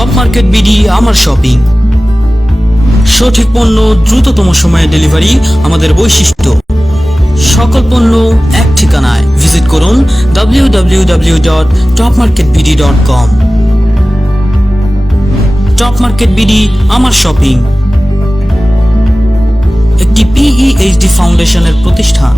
Top market BD আমার shopping. সঠিক পণ্য দ্রুততম সময়ে ডেলিভারি আমাদের বৈশিষ্ট্য। সকল পণ্য এক ঠিকানায়। ভিজিট করুন www.topmarketbd.com। টপ মার্কেট বিডি আমার শপিং একটি PEHD ফাউন্ডেশনের প্রতিষ্ঠান।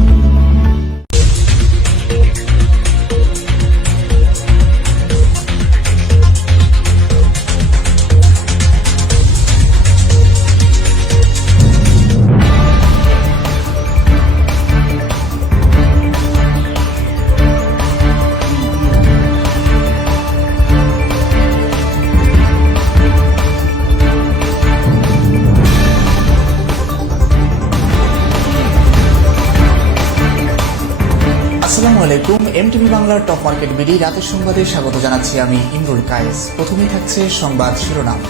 আসসালামু আলাইকুম। এমটিভি বাংলার টপ মার্কেট বিডি রাতের সংবাদে স্বাগত জানাচ্ছি আমি ইমরুল কায়েস। প্রথমেই থাকছে সংবাদ শিরোনাম।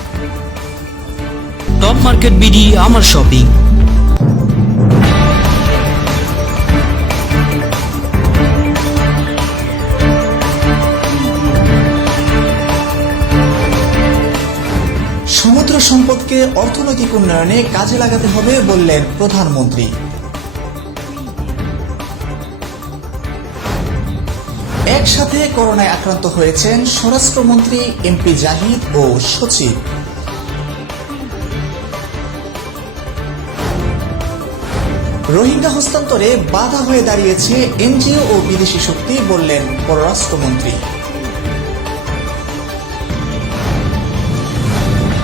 টপ মার্কেট বিডি আমার শপিং। সমুদ্র সম্পদকে অর্থনৈতিক উন্নয়নে কাজে লাগাতে হবে বললেন প্রধানমন্ত্রী। একসাথে করোনায় আক্রান্ত হয়েছেন স্বরাষ্ট্রমন্ত্রী, এমপি জাহিদ ও সচিব। রোহিঙ্গা হস্তান্তরে বাধা হয়ে দাঁড়িয়েছে এনজিও ও বিদেশি শক্তি বললেন পররাষ্ট্রমন্ত্রী।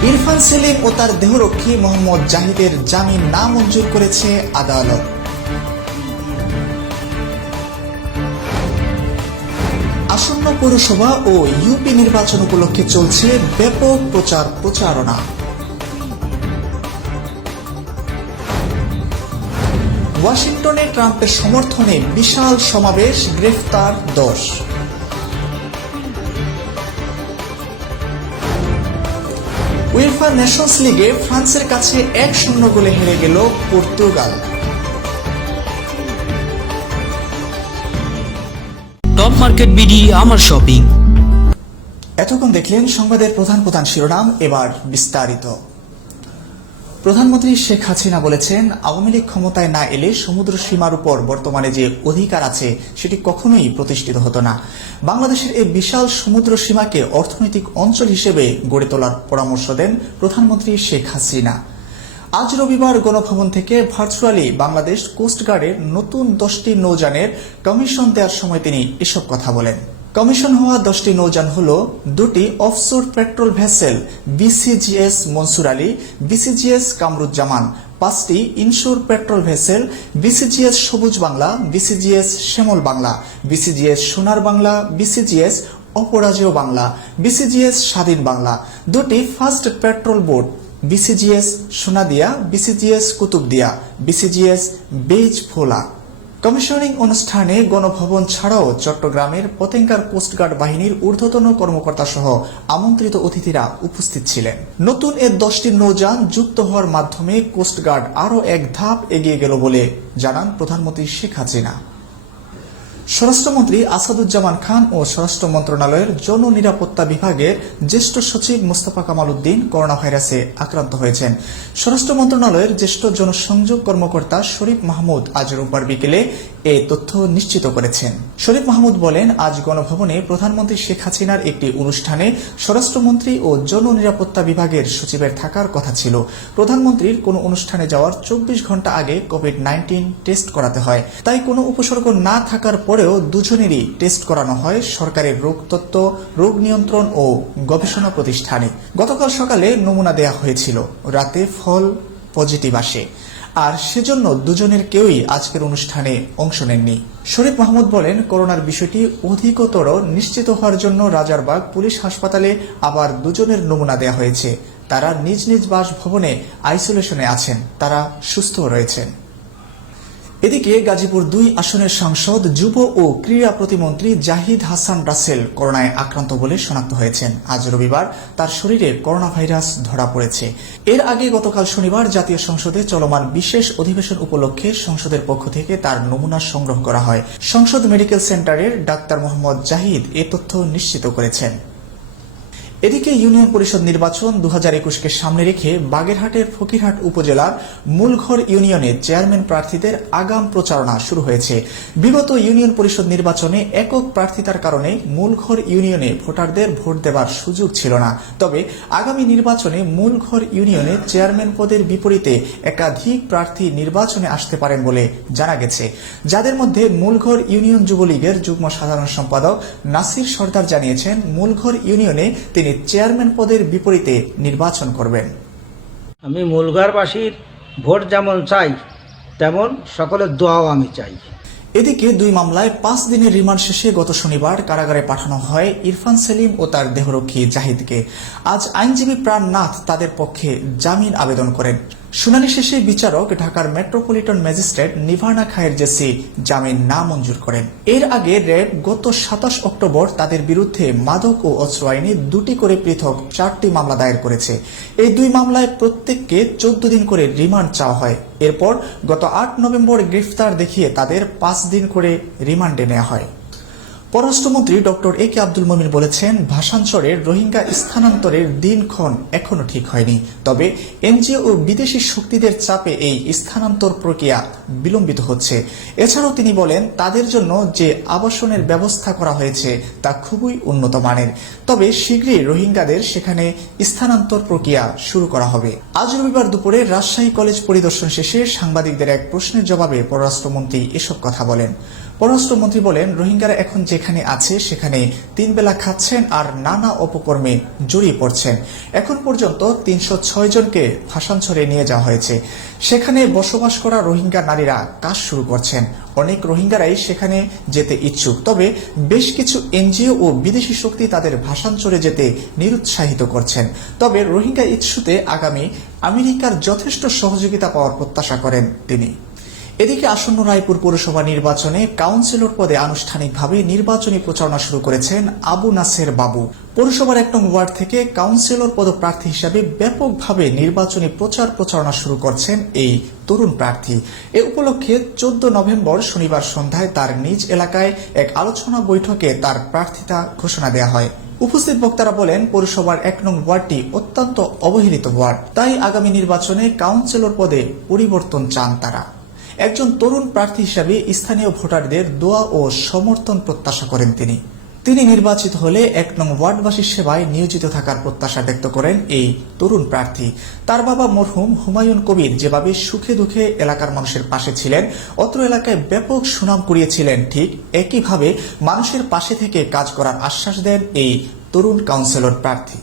ইরফান সেলিম ও তার দেহরক্ষী মোহাম্মদ জাহিদের জামিন নামঞ্জুর করেছে আদালত। আসন্ন পৌরসভা ও ইউপি নির্বাচন উপলক্ষে চলছে ব্যাপক প্রচারণা। ওয়াশিংটনে ট্রাম্পের সমর্থনে বিশাল সমাবেশ, গ্রেফতার 10। উয়েফা নেশনস লিগে ফ্রান্সের কাছে 1-0 গোলে হেরে গেল পর্তুগাল। টপ মার্কেট বিডি আমার শপিং। এতক্ষণ দেখলেন সংবাদের প্রধান শিরোনাম, এবার বিস্তারিত। প্রধানমন্ত্রী শেখ হাসিনা বলেছেন, আওয়ামী লীগ ক্ষমতায় না এলে সমুদ্র সীমার উপর বর্তমানে যে অধিকার আছে সেটি কখনোই প্রতিষ্ঠিত হতো না। বাংলাদেশের এই বিশাল সমুদ্র সীমাকে অর্থনৈতিক অঞ্চল হিসেবে গড়ে তোলার পরামর্শ দেন প্রধানমন্ত্রী শেখ হাসিনা। আজ রবিবার গণভবন থেকে ভার্চুয়ালি বাংলাদেশ কোস্টগার্ডের নতুন 10টি নৌযানের কমিশন দেওয়ার সময় তিনি এসব কথা বলেন। কমিশন হওয়া 10টি নৌযান হল 2টি offshore petrol vessel BCGS Mansur Ali, BCGS Kamruzzaman, 5টি ইনশোর পেট্রোল ভেসেল BCGS সবুজ বাংলা, BCGS শ্যামল বাংলা, BCGS সোনার বাংলা, BCGS অপরাজেয় বাংলা, BCGS স্বাধীন বাংলা, 2টি fast patrol boat BCGS Sonadia, BCGS Kutubdia, BCGS base Bhola. Commissioning অনুষ্ঠানে গণভবন ছাড়াও চট্টগ্রামের পতেঙ্গার কোস্টগার্ড বাহিনীর ঊর্ধ্বতন কর্মকর্তা সহ আমন্ত্রিত অতিথিরা উপস্থিত ছিলেন। নতুন এ 10টি নৌযান যুক্ত হওয়ার মাধ্যমে কোস্টগার্ড আরও এক ধাপ এগিয়ে গেল বলে জানান প্রধানমন্ত্রী শেখ হাসিনা। স্বরাষ্ট্রমন্ত্রী আসাদুজ্জামান খান ও স্বরাষ্ট্র মন্ত্রণালয়ের জননিরাপত্তা বিভাগের জ্যেষ্ঠ সচিব মোস্তফা কামাল উদ্দিন করোনা ভাইরাসে আক্রান্ত হয়েছেন। স্বরাষ্ট্র মন্ত্রণালয়ের জ্যেষ্ঠ জনসংযোগ কর্মকর্তা শরীফ মাহমুদ আজ রোববার বিকেলে এই তথ্য নিশ্চিত করেছেন। শরীফ মাহমুদ বলেন, আজ গণভবনে প্রধানমন্ত্রী শেখ হাসিনার একটি অনুষ্ঠানে স্বরাষ্ট্রমন্ত্রী ও জননিরাপত্তা বিভাগের সচিবের থাকার কথা ছিল। প্রধানমন্ত্রীর কোনো অনুষ্ঠানে যাওয়ার 24 ঘন্টা আগে কোভিড-19 টেস্ট করাতে হয়। তাই কোনো উপসর্গ না থাকার পরেও দুজনেরই টেস্ট করানো হয় সরকারের রোগতত্ত্ব, রোগ নিয়ন্ত্রণ ও গবেষণা প্রতিষ্ঠানে। গতকাল সকালে নমুনা দেয়া হয়েছিল, রাতে ফল পজিটিভ আসে, আর সেজন্য দুজনের কেউই আজকের অনুষ্ঠানে অংশ নেননি। শরীফ মাহমুদ বলেন, করোনার বিষয়টি অধিকতর নিশ্চিত হওয়ার জন্য রাজারবাগ পুলিশ হাসপাতালে আবার দুজনের নমুনা দেয়া হয়েছে। তারা নিজ নিজ বাসভবনে আইসোলেশনে আছেন, তারা সুস্থ রয়েছেন। এদিকে গাজীপুর 2 আসনের সাংসদ, যুব ও ক্রীড়া প্রতিমন্ত্রী জাহিদ হাসান রাসেল করোনায় আক্রান্ত বলে শনাক্ত হয়েছেন। আজ রবিবার তার শরীরে করোনা ভাইরাস ধরা পড়েছে। এর আগে গতকাল শনিবার জাতীয় সংসদে চলমান বিশেষ অধিবেশন উপলক্ষে সংসদের পক্ষ থেকে তার নমুনা সংগ্রহ করা হয়। সংসদ মেডিকেল সেন্টারের ডাক্তার মোহাম্মদ জাহিদ এ তথ্য নিশ্চিত করেছেন। এদিকে ইউনিয়ন পরিষদ নির্বাচন 2021-কে সামনে রেখে বাগেরহাটের ফকিরহাট উপজেলার মূলঘর ইউনিয়নে চেয়ারম্যান প্রার্থীদের আগাম প্রচারণা শুরু হয়েছে। বিগত ইউনিয়ন পরিষদ নির্বাচনে একক প্রার্থিতার কারণে মূলঘর ইউনিয়নে ভোটারদের ভোট দেওয়ার সুযোগ ছিল না। তবে আগামী নির্বাচনে মূলঘর ইউনিয়নে চেয়ারম্যান পদের বিপরীতে একাধিক প্রার্থী নির্বাচনে আসতে পারেন বলে জানা গেছে, যাদের মধ্যে মূলঘর ইউনিয়ন যুবলীগের যুগ্ম সাধারণ সম্পাদক নাসির সর্দার জানিয়েছেন মূলঘর ইউনিয়নে তিনি চেয়ারম্যান পদের বিপরীতে নির্বাচন করবেন। আমি মূলঘরবাসীর ভোট যেমন চাই তেমন সকলের দোয়াও আমি চাই। এদিকে 2 মামলায় 5 দিনের রিমান্ড শেষে গত শনিবার কারাগারে পাঠানো হয় ইরফান সেলিম ও তার দেহরক্ষী জাহিদকে। আজ আইনজীবী প্রাণনাথ তাদের পক্ষে জামিন আবেদন করেন। শুনানি শেষে বিচারক ঢাকার মেট্রোপলিটন ম্যাজিস্ট্রেট নিভার্না খায়ের জেসি জামিন নামঞ্জুর করেন। এর আগে র্যাব গত 27 অক্টোবর তাদের বিরুদ্ধে মাদক ও অস্ত্র আইনে 2টি করে পৃথক 4টি মামলা দায়ের করেছে। এই 2 মামলায় প্রত্যেককে 14 দিন করে রিমান্ড চাওয়া হয়। এরপর গত 8 নভেম্বর গ্রেফতার দেখিয়ে তাদের 5 দিন করে রিমান্ডে নেওয়া হয়। পররাষ্ট্রমন্ত্রী ডক্টর এ কে আব্দুল মোমিন বলেছেন, ভাষাঞ্চলের রোহিঙ্গা স্থানান্তরের দিনক্ষণ এখনো ঠিক হয়নি। তবে এনজিও ও বিদেশি শক্তিদের চাপে এই স্থানান্তর প্রক্রিয়া বিলম্বিত হচ্ছে। এছাড়াও তিনি বলেন, তাদের জন্য যে আবাসনের ব্যবস্থা করা হয়েছে তা খুবই উন্নত মানের। তবে শীঘ্রই রোহিঙ্গাদের সেখানে স্থানান্তর প্রক্রিয়া শুরু করা হবে। আজ রবিবার দুপুরে রাজশাহী কলেজ পরিদর্শন শেষে সাংবাদিকদের এক প্রশ্নের জবাবে পররাষ্ট্রমন্ত্রী এসব কথা বলেন। পররাষ্ট্রমন্ত্রী বলেন, রোহিঙ্গারা এখন যেখানে আছে সেখানে 3 বেলা খাচ্ছেন আর নানা অপকর্মে জড়িয়ে পড়ছেন। এখন পর্যন্ত 306 জনকে ভাষাঞ্চলে নিয়ে যাওয়া হয়েছে। সেখানে বসবাস করা রোহিঙ্গা নারীরা কাজ শুরু করছেন। অনেক রোহিঙ্গারাই সেখানে যেতে ইচ্ছুক। তবে বেশ কিছু এনজিও ও বিদেশি শক্তি তাদের ভাষাঞ্চলে যেতে নিরুৎসাহিত করছেন। তবে রোহিঙ্গা ইস্যুতে আগামী আমেরিকার যথেষ্ট সহযোগিতা পাওয়ার প্রত্যাশা করেন তিনি। এদিকে আসন্ন রায়পুর পৌরসভা নির্বাচনে কাউন্সিলর পদে আনুষ্ঠানিকভাবে নির্বাচনী প্রচারণা শুরু করেছেন আবু নাসের বাবু। পৌরসভার 1 নং ওয়ার্ড থেকে কাউন্সিলর পদপ্রার্থী হিসাবে ব্যাপকভাবে নির্বাচনী প্রচারণা শুরু করছেন এই তরুণ প্রার্থী। এ উপলক্ষে 14 নভেম্বর শনিবার সন্ধ্যায় তার নিজ এলাকায় এক আলোচনা বৈঠকে তার প্রার্থিতা ঘোষণা দেওয়া হয়। উপস্থিত বক্তারা বলেন, পৌরসভার 1 নং ওয়ার্ডটি অত্যন্ত অবহেলিত ওয়ার্ড, তাই আগামী নির্বাচনে কাউন্সিলর পদে পরিবর্তন চান তারা। একজন তরুণ প্রার্থী হিসাবে স্থানীয় ভোটারদের দোয়া ও সমর্থন প্রত্যাশা করেন তিনি নির্বাচিত হলে 1 নং ওয়ার্ডবাসীর সেবায় নিয়োজিত থাকার প্রত্যাশা ব্যক্ত করেন এই তরুণ প্রার্থী। তার বাবা মরহুম হুমায়ুন কবির যেভাবে সুখে দুঃখে এলাকার মানুষের পাশে ছিলেন, অত্র এলাকায় ব্যাপক সুনাম কুড়িয়েছিলেন, ঠিক একইভাবে মানুষের পাশে থেকে কাজ করার আশ্বাস দেন এই তরুণ কাউন্সিলর প্রার্থী।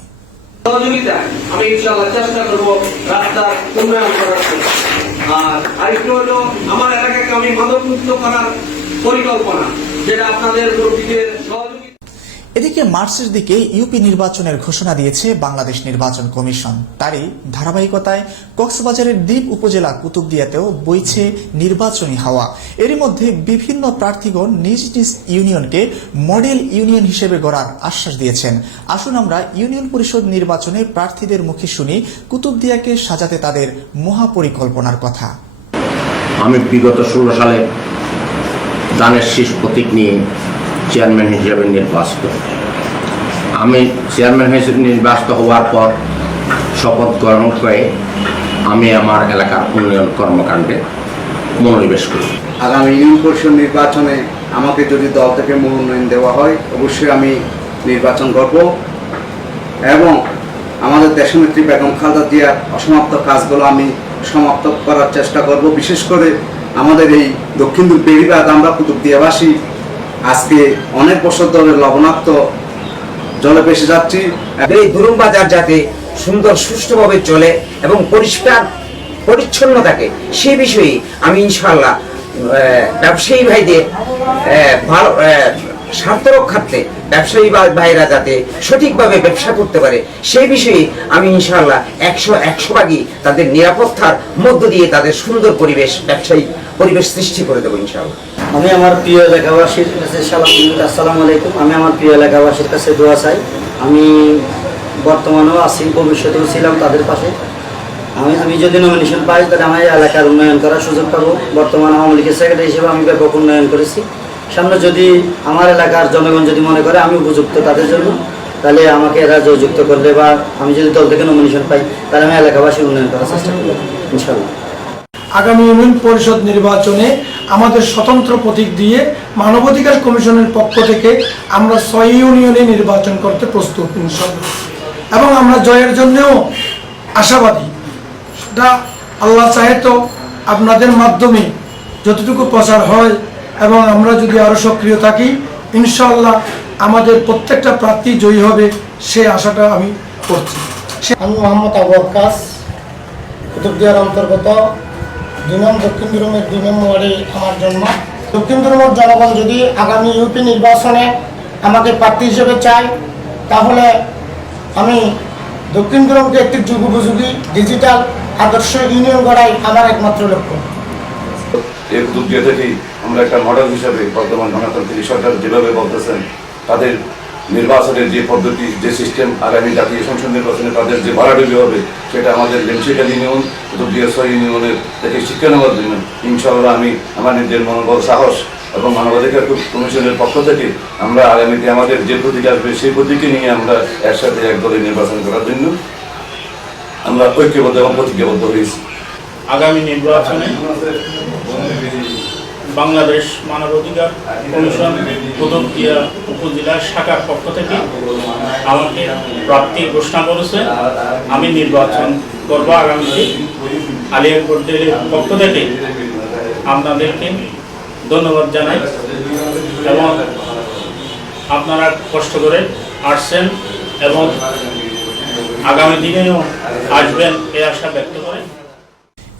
সহযোগিতায় আমি ইনশাআল্লাহ চেষ্টা করব রাস্তার উন্নয়ন করার জন্য। আর আরেকটু হলো, আমার এলাকাকে আমি মাদকমুক্ত করার পরিকল্পনা, যেটা আপনাদের মুরব্বীদের সহযোগিতা। এদিকে মার্চের দিকে ইউপি নির্বাচনের ঘোষণা দিয়েছে বাংলাদেশ নির্বাচন কমিশন। তারই ধারাবাহিকতায় কক্সবাজারের দ্বীপ উপজেলা কুতুবদিয়াতেও বইছে নির্বাচনী হাওয়া। এরই মধ্যে বিভিন্ন প্রার্থীগণ নিজ নিজ ইউনিয়নকে মডেল ইউনিয়ন হিসেবে গড়ার আশ্বাস দিয়েছেন। আসুন আমরা ইউনিয়ন পরিষদ নির্বাচনে প্রার্থীদের মুখে শুনি কুতুবদিয়াকে সাজাতে তাদের মহাপরিকল্পনার কথা। আমি বিগত 16 সালে দানের শীষ প্রতীক নিয়ে চেয়ারম্যান হিসেবে নির্বাচিত। আমি চেয়ারম্যান হিসেবে নির্বাচিত হওয়ার পর শপথ গ্রহণ করে আমি আমার এলাকার উন্নয়ন কর্মকাণ্ডে মনোনিবেশ করি। আগামী ইউনিয়ন পরিষদ নির্বাচনে আমাকে যদি দল থেকে মনোনয়ন দেওয়া হয়, অবশ্যই আমি নির্বাচন করব এবং আমাদের দেশনেত্রী বেগম খালেদা জিয়ার অসমাপ্ত কাজগুলো আমি সমাপ্ত করার চেষ্টা করব। বিশেষ করে আমাদের এই দক্ষিণ বেড়িবাঁধ, আমরা কুতুবদিয়াবাসী আজকে অনেক বছর ধরে লবণাক্ত জলে ভেসে যাচ্ছি। এই দুরুম বাজার যাতে সুন্দর সুষ্ঠুভাবে চলে এবং পরিষ্কার পরিচ্ছন্ন থাকে, সেই বিষয়ে আমি ইনশাআল্লাহ ব্যবসায়ী ভাইদের ভালো স্বার্থ রক্ষার্থে ব্যবসায়ী ভাইরা যাতে সঠিকভাবে ব্যবসা করতে পারে, সেই বিষয়ে আমি ইনশাআল্লাহ 100 ভাগই তাদের নিরাপত্তার মধ্য দিয়ে তাদের সুন্দর পরিবেশ, ব্যবসায়ী পরিবেশ সৃষ্টি করে দেবো ইনশাআল্লাহ। আমি আমার প্রিয় এলাকাবাসীর কাছে আসসালামু আলাইকুম। আমি আমার প্রিয় এলাকাবাসীর কাছে দোয়া চাই। আমি বর্তমানেও আছি, ভবিষ্যতেও ছিলাম তাদের পাশে। আমি যদি নমিনেশন পাই তাহলে আমার এলাকার উন্নয়ন করার সুযোগ পাবো। বর্তমানে আওয়ামী লীগের সেক্রেটারি হিসেবে আমি ব্যাপক উন্নয়ন করেছি। সামনে যদি আমার এলাকার জনগণ যদি মনে করে আমি উপযুক্ত তাদের জন্য, তাহলে আমাকে এরা যুক্ত করলে বা আমি যদি দল থেকে নমিনেশন পাই তাহলে আমি এলাকাবাসীর উন্নয়ন করার চেষ্টা করব ইনশাআল্লাহ। আগামী ইউনিয়ন পরিষদ নির্বাচনে আমাদের স্বতন্ত্র প্রতীক দিয়ে মানবাধিকার কমিশনের পক্ষ থেকে আমরা 6 ইউনিয়নে নির্বাচন করতে প্রস্তুত ইনশাআল্লাহ, এবং আমরা জয়ের জন্যও আশাবাদী। সেটা আল্লাহ চাহে তো আপনাদের মাধ্যমে যতটুকু প্রচার হয় এবং আমরা যদি আরও সক্রিয় থাকি ইনশাআল্লাহ আমাদের প্রত্যেকটা প্রার্থী জয়ী হবে, সে আশাটা আমি করছি। আমি মোহাম্মদ আবু আক্কাস, কুতুবদিয়ার অন্তর্গত 2 নং দক্ষিণ দুরুমের 2 নং ওয়ার্ডে আমার জন্ম। দক্ষিণ দুরুমের জনগণ যদি আগামী ইউপি নির্বাচনে আমাকে প্রার্থী হিসেবে চায় তাহলে আমি দক্ষিণ দুরুমকে একটি যুগোপযোগী ডিজিটাল আদর্শ ইউনিয়ন গড়াই আমার একমাত্র লক্ষ্য। এর উদ্যোগ থেকেই আমরা একটা মডেল হিসাবে বর্তমান গণতান্ত্রিক সরকার যেভাবে বলতেছেন তাদের নির্বাচনের যে পদ্ধতি, যে সিস্টেম, আগামী জাতীয় সংসদ নির্বাচনে তাদের যে ভরাডুবি হবে সেটা আমাদের লেমশিকাল ইউনিয়ন, কুতুবদিয়া 6 ইউনিয়নের থেকে শিক্ষা নেওয়ার জন্য ইনশাআল্লাহ আমি আমার নিজের মনোবল, সাহস এবং মানবাধিকার কমিশনের পক্ষ থেকে আমরা আগামীতে আমাদের যে প্রতীক আসবে সেই প্রতীকে নিয়ে আমরা একসাথে এক দলে নির্বাচন করার জন্য আমরা ঐক্যবদ্ধ এবং প্রতিজ্ঞাবদ্ধ হয়েছি। আগামী নির্বাচনে বাংলাদেশ মানবাধিকার কমিশন কুতুবদিয়া উপজেলা শাখার পক্ষ থেকে আমাকে প্রার্থী ঘোষণা করেছে। আমি নির্বাচন করব আগামীতে। আলিয়াকোট জেলার পক্ষ থেকে আপনাদেরকে ধন্যবাদ জানাই এবং আপনারা কষ্ট করে আসছেন এবং আগামী দিনেও আসবেন এই আশা ব্যক্ত করে।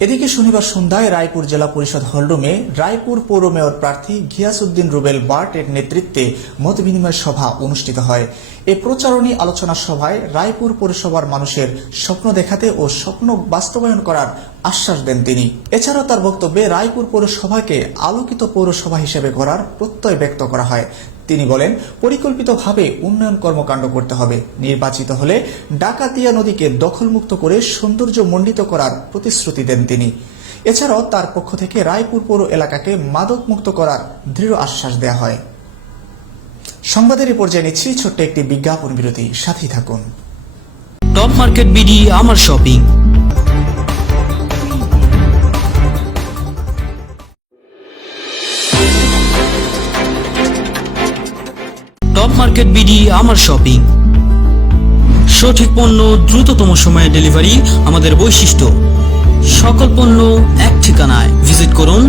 এদিকে শনিবার সন্ধ্যায় রায়পুর জেলা পরিষদ হলরুমে রায়পুর পৌর মেয়র প্রার্থী ঘিয়াসউদ্দিন রুবেল বার্ট এর নেতৃত্বে মত বিনিময় সভা অনুষ্ঠিত হয়। এই প্রচারণী আলোচনা সভায় রায়পুর পৌরসভার মানুষের স্বপ্ন দেখাতে ও স্বপ্ন বাস্তবায়ন করার আশ্বাস দেন তিনি। এছাড়াও তার বক্তব্যে রায়পুর পৌরসভাকে আলোকিত পৌরসভা হিসেবে গড়ার প্রত্যয় ব্যক্ত করা হয়। তিনি বলেন, পরিকল্পিতভাবে উন্নয়ন কর্মকাণ্ড করতে হবে। নির্বাচিত হলে ডাকাতিয়া নদীকে দখলমুক্ত করে সৌন্দর্য মণ্ডিত করার প্রতিশ্রুতি দেন তিনি। এছাড়াও তার পক্ষ থেকে রায়পুর পৌর এলাকাকে মাদক মুক্ত করার দৃঢ় আশ্বাস দেয়া হয়। সংবাদের এই পর্যায়ে নিচ্ছি ছোট্ট একটি বিজ্ঞাপন বিরতি, সাথেই থাকুন। টপ মার্কেট বিডি আমার শপিং। টপ মার্কেট বিডি আমার শপিং। সঠিক পণ্য দ্রুততম সময়ে ডেলিভারি আমাদের বৈশিষ্ট্য। সকল পণ্য এক ঠিকানায়। ভিজিট করুন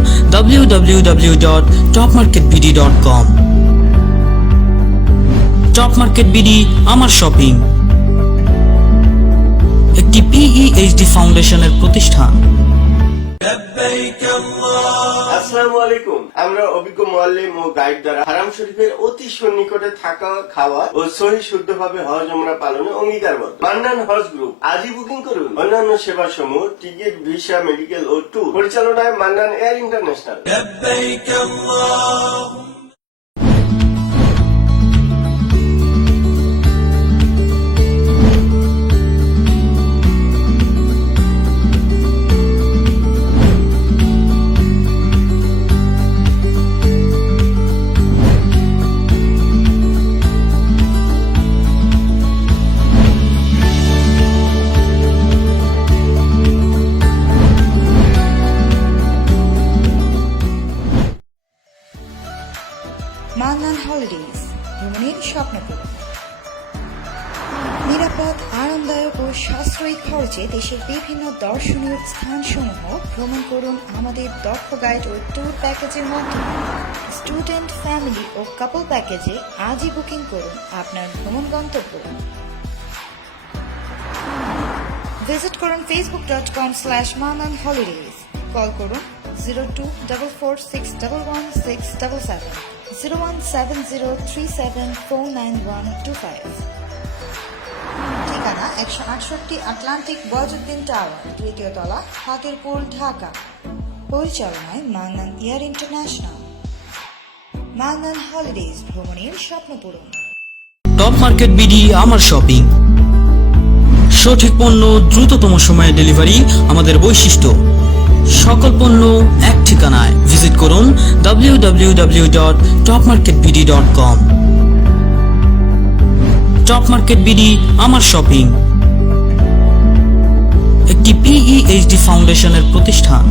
www.topmarketbd.com। টপ মার্কেট বিডি আমার শপিং একটি PEHD ফাউন্ডেশনের প্রতিষ্ঠান। আসসালামু আলাইকুম। আমরা অভিজ্ঞ মুআল্লিম ও গাইড দ্বারা হারাম শরীফের অতি সন্নিকটে থাকা, খাওয়া ও সহি শুদ্ধভাবে হজ উমরা পালনে অঙ্গীকারবদ্ধ। মান্নান হজ গ্রুপ, আজই বুকিং করুন। অন্যান্য সেবা সমূহ টিকিট, ভিসা, মেডিকেল ও ট্যুর পরিচালনায় Mannan air international. Mannan holidays, ভ্রমণের স্বপ্নপুর। নিরাপদ, আরামদায়ক ও সাশ্রয়ী খরচে দেশের বিভিন্ন দর্শনীয় স্থানসমূহ ভ্রমণ করুন আমাদের দক্ষ গাইড ও ট্যুর প্যাকেজের মাধ্যমে। স্টুডেন্ট, ফ্যামিলি ও কাপল প্যাকেজে আজই বুকিং করুন আপনার ভ্রমণ গন্তব্য। ভিজিট করুন facebook.com/mananholidays। কল করুন 0244611677 01703749125। ঠিকানা 168 আটলান্টিক বজউদ্দিন টাওয়ার, 2য় তলা, হাতিরপুল, ঢাকা। পরিচালনায় Mannan air international. Mannan holidays, ভ্রমণের স্বপ্ন পূরণ। টপ মার্কেট বিডি আমার শপিং। সঠিক পণ্য দ্রুততম সময়ে ডেলিভারি আমাদের বৈশিষ্ট্য। সকল পণ্য এক ঠিকানায়। ভিজিট করুন www.topmarketbd.com। স্টক মার্কেট বিডি আমার শপিং একটি PEHD ফাউন্ডেশনের প্রতিষ্ঠান।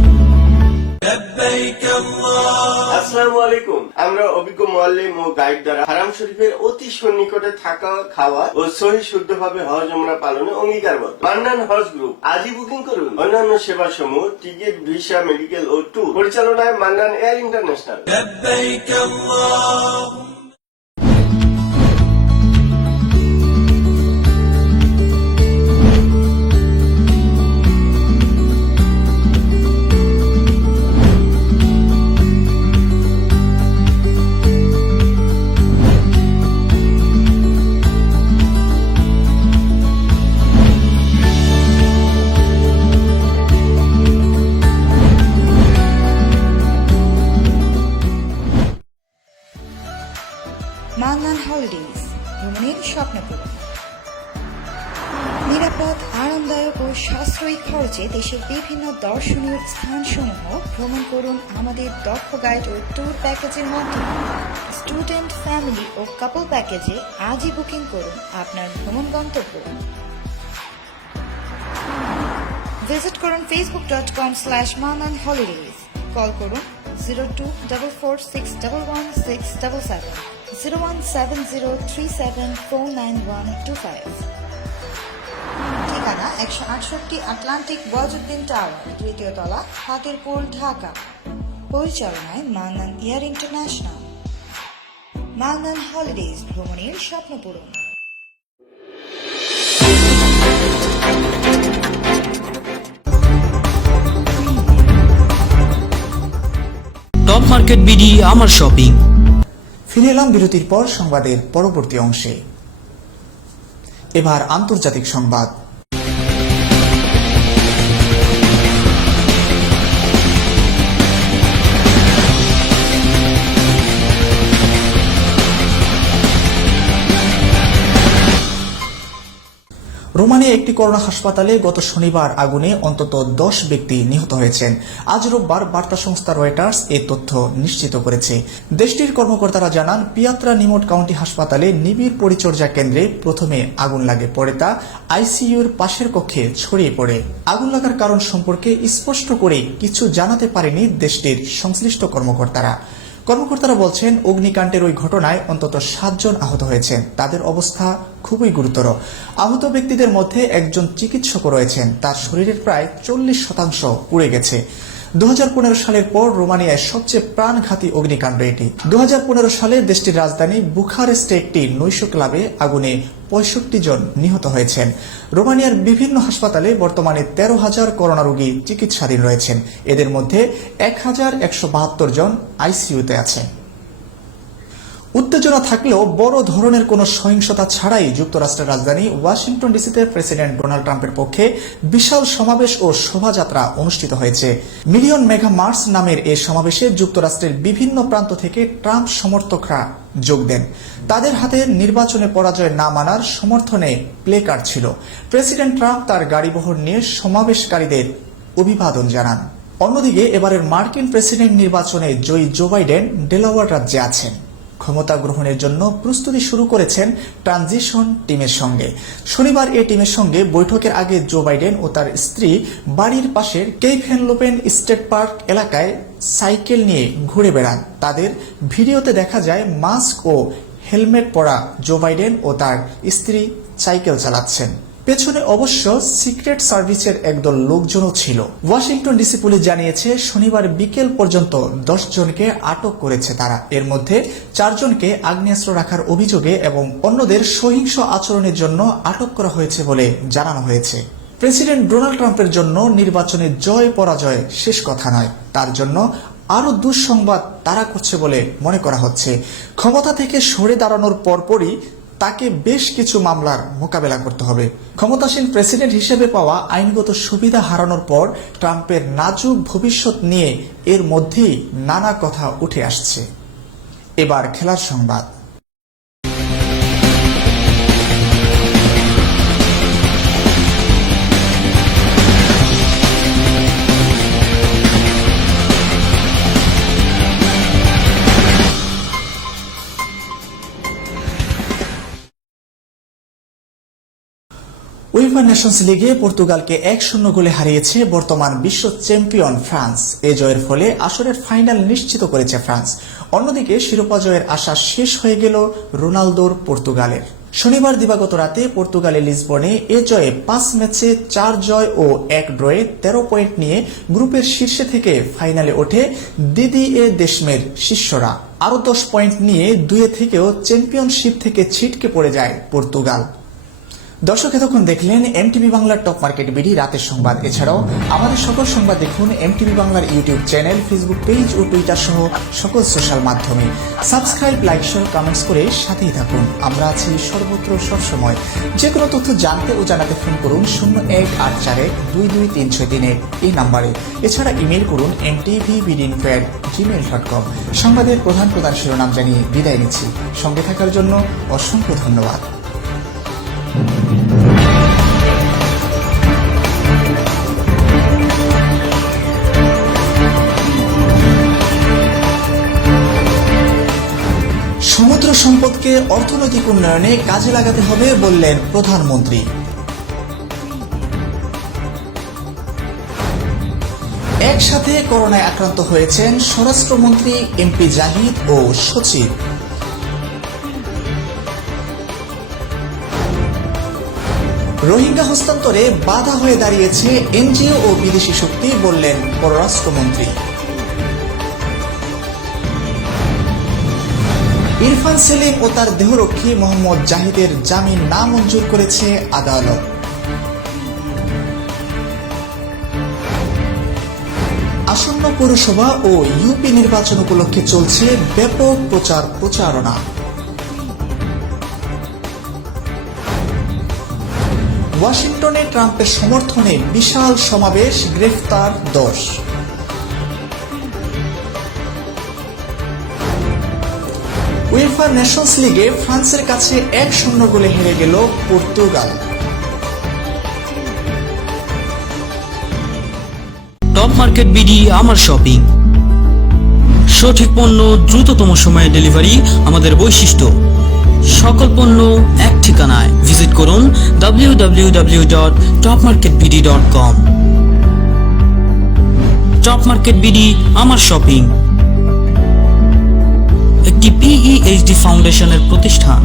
আসসালামু আলাইকুম। আমরা অভিজ্ঞ মুআল্লিম ও গাইড দ্বারা হারাম শরীফের অতি সন্নিকটে থাকা, খাওয়া ও সহি শুদ্ধভাবে হজ উমরা পালনে অঙ্গীকারবদ্ধ। মান্নান হজ গ্রুপ, আজই বুকিং করুন। অন্যান্য সেবা সমূহ টিকিট, ভিসা, মেডিকেল ও ট্যুর পরিচালনায় Mannan air international. Mannan holidays, ভ্রমণের স্বপ্নপূরণ। নিরাপদ, আরামদায়ক ও সাশ্রয়ী খরচে দেশের বিভিন্ন দর্শনীয় স্থানসমূহ ভ্রমণ করুন আমাদের দক্ষ গাইড ও ট্যুর প্যাকেজের মাধ্যমে। স্টুডেন্ট, ফ্যামিলি ও কাপল প্যাকেজে আজই বুকিং করুন আপনার ভ্রমণ গন্তব্য। ভিজিট করুন facebook.com/mananholidays। কল করুন 0244611677 01703749125। ঠিকানা 168 আটলান্টিক ওয়াজউদ্দিন টাওয়ার, 2য় তলা, হাতিরপুল, ঢাকা। পরিচালনায় Mannan air international. Mannan holidays, ভ্রমণের স্বপ্নপূরণ। টপ মার্কেট বিডি আমার শপিং। ফিরে এলাম বিরতির পর সংবাদের পরবর্তী অংশে। এবার আন্তর্জাতিক সংবাদ। রোমানিয়া একটি করোনা হাসপাতালে গত শনিবার আগুনে অন্তত 10 ব্যক্তি নিহত হয়েছেন। আজ রোববার বার্তা সংস্থা রয়টার্স এ তথ্য নিশ্চিত করেছে। দেশটির কর্মকর্তারা জানান, পিয়াত্রা নিমোট কাউন্টি হাসপাতালে নিবিড় পরিচর্যা কেন্দ্রে প্রথমে আগুন লাগে, পরে তা আইসিইউর পাশের কক্ষে ছড়িয়ে পড়ে। আগুন লাগার কারণ সম্পর্কে স্পষ্ট করে কিছু জানাতে পারেনি দেশটির সংশ্লিষ্ট কর্মকর্তারা বলছেন, অগ্নিকাণ্ডের ওই ঘটনায় অন্তত 7 জন আহত হয়েছেন। তাদের অবস্থা খুবই গুরুতর। আহত ব্যক্তিদের মধ্যে একজন চিকিৎসকও রয়েছেন। তার শরীরের প্রায় 40% পুড়ে গেছে। 2015 সালের পর রোমানিয়ায় সবচেয়ে প্রাণঘাতী অগ্নিকাণ্ড এটি। 2015 সালে দেশটির রাজধানী বুখারেস্টে একটি নৈশ ক্লাবে আগুনে 65 জন নিহত হয়েছেন। রোমানিয়ার বিভিন্ন হাসপাতালে বর্তমানে 13,000 করোনা রোগী চিকিৎসাধীন রয়েছেন। এদের মধ্যে 1,172 জন আইসিইউতে আছেন। উত্তেজনা থাকলেও বড় ধরনের কোনো সহিংসতা ছাড়াই যুক্তরাষ্ট্রের রাজধানী ওয়াশিংটন ডিসিতে প্রেসিডেন্ট ডোনাল্ড ট্রাম্পের পক্ষে বিশাল সমাবেশ ও শোভাযাত্রা অনুষ্ঠিত হয়েছে। মিলিয়ন মেগা মার্চ নামের এই সমাবেশে যুক্তরাষ্ট্রের বিভিন্ন প্রান্ত থেকে ট্রাম্প সমর্থকরা যোগ দেন। তাদের হাতে নির্বাচনে পরাজয় না মানার সমর্থনে প্লে কার্ড ছিল। প্রেসিডেন্ট ট্রাম্প তার গাড়িবহর নিয়ে সমাবেশকারীদের অভিবাদন জানান। অন্যদিকে এবারের মার্কিন প্রেসিডেন্ট নির্বাচনে জয়ী জো বাইডেন ডেলাওয়ার রাজ্যে আছেন। ক্ষমতা গ্রহণের জন্য প্রস্তুতি শুরু করেছেন ট্রানজিশন টিমের সঙ্গে। শনিবার এই টিমের সঙ্গে বৈঠকের আগে জো বাইডেন ও তার স্ত্রী বাড়ির পাশের কেইফেনলোপেন স্টেট পার্ক এলাকায় সাইকেল নিয়ে ঘুরে বেড়ান। তাদের ভিডিওতে দেখা যায় মাস্ক ও হেলমেট পরা জো বাইডেন ও তার স্ত্রী সাইকেল চালাচ্ছেন। পেছনে অবশ্য সিক্রেট সার্ভিসের একদল লোকজনও ছিল। ওয়াশিংটন ডিসি পুলিশ জানিয়েছে, শনিবার বিকেল পর্যন্ত 10 জনকে আটক করেছে তারা। এর মধ্যে 4 জনকে আগ্নেয়াস্ত্র রাখার অভিযোগে এবং অন্যদের সহিংস আচরণের জন্য আটক করা হয়েছে বলে জানানো হয়েছে। প্রেসিডেন্ট ডোনাল্ড ট্রাম্পের জন্য নির্বাচনে জয় পরাজয় শেষ কথা নয়, তার জন্য আরো দুঃসংবাদ তারা করছে বলে মনে করা হচ্ছে। ক্ষমতা থেকে সরে দাঁড়ানোর পরপরই তাকে বেশ কিছু মামলার মোকাবেলা করতে হবে। ক্ষমতাসীন প্রেসিডেন্ট হিসেবে পাওয়া আইনগত সুবিধা হারানোর পর ট্রাম্পের নাজুক ভবিষ্যৎ নিয়ে এর মধ্যেই নানা কথা উঠে আসছে। এবার খেলার সংবাদ। উয়েফা নেশনস লিগে পর্তুগালকে 1-0 গোলে হারিয়েছে বর্তমান বিশ্ব চ্যাম্পিয়ন ফ্রান্স। এই জয়ের ফলে আসরের ফাইনাল নিশ্চিত করেছে ফ্রান্স। অন্যদিকে শিরোপা জয়ের আশা শেষ হয়ে গেল রোনালদোর পর্তুগালের। শনিবার দিবাগত রাতে পর্তুগালের লিসবনে এ জয়ে 5 ম্যাচে 4 জয় ও 1 ড্রয়ে 13 পয়েন্ট নিয়ে গ্রুপের শীর্ষে থেকে ফাইনালে ওঠে দিদিয়ে দেশমের শিষ্যরা। আরও 10 পয়েন্ট নিয়ে 2 থেকেও চ্যাম্পিয়নশিপ থেকে ছিটকে পড়ে যায় পর্তুগাল। দর্শক, এতক্ষণ দেখলেন এমটিভি বাংলার টপ মার্কেট বিডি রাতের সংবাদ। এছাড়াও আমাদের সকল সংবাদ দেখুন এমটিভি বাংলার ইউটিউব চ্যানেল, ফেসবুক পেজ ও টুইটার সহ সকল সোশ্যাল মাধ্যমে। সাবস্ক্রাইব, লাইক, শেয়ার, কমেন্টস করে সাথেই থাকুন। আমরা আছি সর্বত্র সবসময়। যে কোনো তথ্য জানতে ও জানাতে ফোন করুন 0184222363 এই নাম্বারে। এছাড়া ইমেল করুন mtvbdinfo@gmail.com। সংবাদের প্রধান শিরোনাম জানিয়ে বিদায় নিচ্ছি। সঙ্গে থাকার জন্য অসংখ্য ধন্যবাদ। সমুদ্র সম্পদকে অর্থনৈতিক উন্নয়নে কাজে লাগাতে হবে বললেন প্রধানমন্ত্রী। একসাথে করোনায় আক্রান্ত হয়েছেন স্বরাষ্ট্রমন্ত্রী, এমপি জাহিদ ও সচিব। রোহিঙ্গা হস্তান্তরে বাধা হয়ে দাঁড়িয়েছে এনজিও ও বিদেশি শক্তি বললেন পররাষ্ট্রমন্ত্রী। ইরফান সেলিম ও তার দেহরক্ষী মোহাম্মদ জাহিদের জামিন নামঞ্জুর করেছে আদালত। আসন্ন পৌরসভা ও ইউপি নির্বাচন উপলক্ষে চলছে ব্যাপক প্রচারণা। ওয়াশিংটনে ট্রাম্পের সমর্থনে বিশাল সমাবেশ, গ্রেফতার 10। উয়েফা নেশনস লিগে ফ্রান্সের কাছে 1-0 গোলে হেরে গেল পর্তুগাল। টপ মার্কেট বিডি আমার শপিং। সঠিক পণ্য দ্রুততম সময়ে ডেলিভারি আমাদের বৈশিষ্ট্য। সকল পণ্য এক ঠিকানায়। ভিজিট করুন www.topmarketbd.com। টপ মার্কেট বিডি আমার শপিং একটি PEHD ফাউন্ডেশনের প্রতিষ্ঠান।